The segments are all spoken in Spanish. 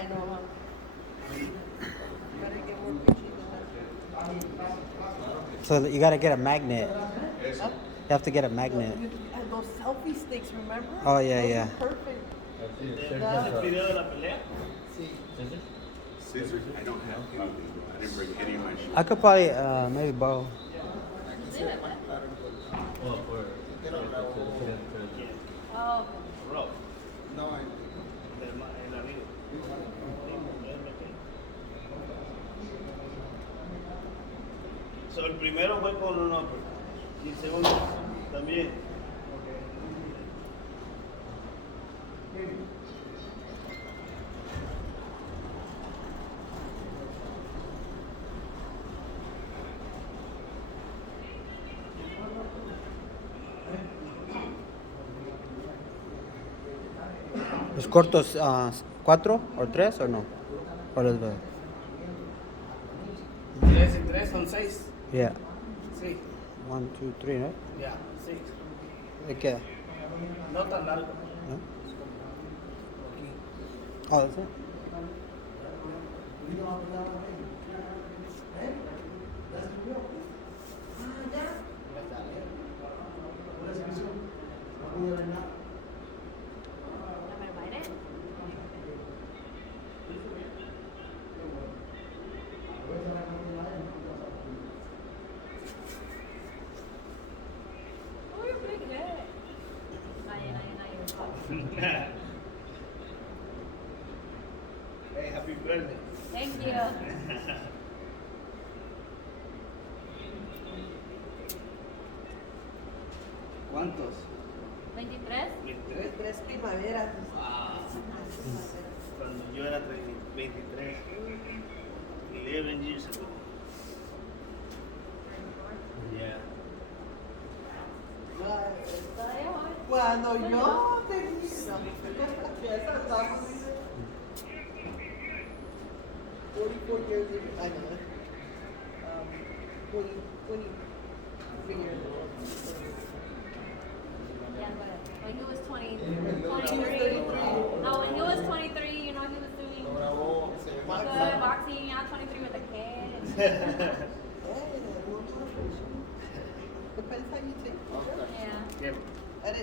I know, huh? Gotta get more pictures than So you gotta get a magnet. that. Huh? You have to get a magnet. And those selfie sticks, remember? Oh, yeah, Those yeah. are perfect. ¿El video de la pelea? Scissors? I don't have anything. I didn't bring any of my shoes. I could probably maybe borrow. Oh, Rob. No, El amigo. So, el primero fue con un upper. Y el segundo también. ¿Los cortos 4 o 3 o no? ¿O los dos? 3 y 3 son 6. Yeah. Sí. 1, 2, 3, ¿no? Ya, sí. ¿De qué? No tan largo. ¿No? Oh, ¿sí? ¿me invited? Oh, you're pretty good. Hey, happy birthday. Thank you. ¿Cuántos? 23. 23. Tres primaveras. Cuando yo era 23. 11 years ago. Yeah. Cuando yo tenía. Ya estamos. 44 years ago. I know. 23 years old. Yeah, but when he was 23. No, when he was 23, you know, he was doing good boxing. Yeah, 23 with the kids. Depends how you take it. Yeah. ¿Qué?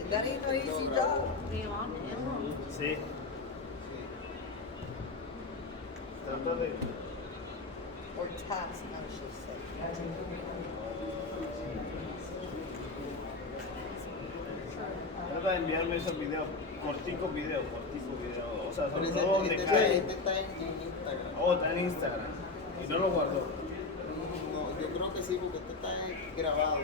That ain't no easy job. Bring him on. Sí. Trato de... Or task, I should say. Trata de enviarme esos videos, cortico video. O sea, sobre pero todo donde cae. este está en Instagram. Oh, está en Instagram. Y no lo guardó. No, yo creo que sí, porque este está grabado.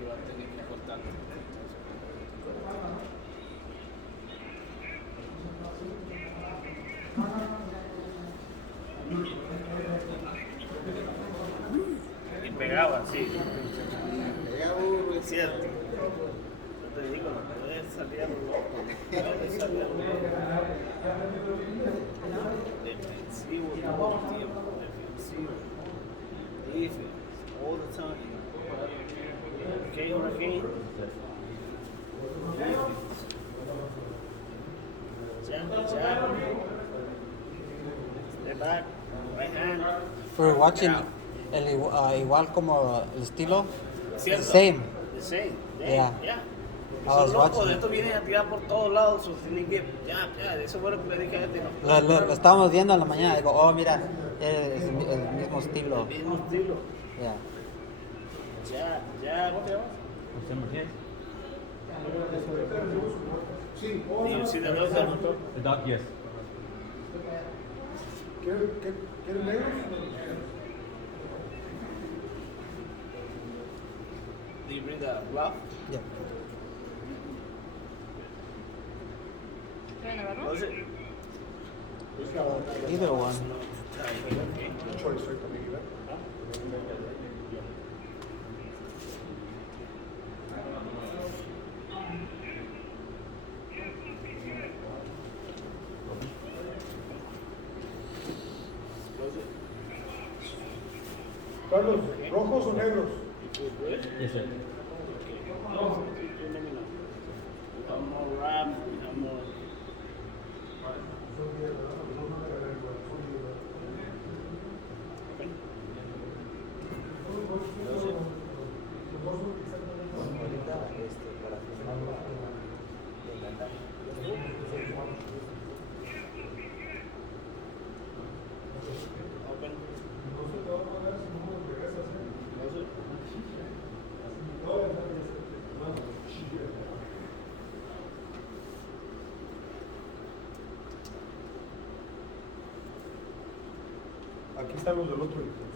Y va a tener que cortarlo. Y pegaba, sí. Pega duro, Es cierto. Yo te digo, no puedes salir a lo loco. No puedes salir a lo loco. Defensivo todo el tiempo. Defensivo. Defense. All the time. Okay, Hurricane. Defense. Jab. Step back. Right hand. For watching Yeah. igual como el estilo. Cierto. Same. The same. Yeah. Yeah. I was Son locos, watching estos vienen a tirar por todos lados, so tienen que, ya, eso fue lo que le dije a este, no. Lo estábamos viendo en la mañana. Digo, oh, mira, es el mismo estilo. El mismo estilo. Yeah. Ya, ¿cómo te llamas? Do you see the notes that The dog, yes. ¿Quieres negros? Do you bring the glove? Yeah. You're in the red room? Was it? Either one. Choice, right? También, ¿verdad? Carlos, ¿rojos o negros? Yes, sir. Okay. para firmarlo en la calle. Open. Aquí están los del otro.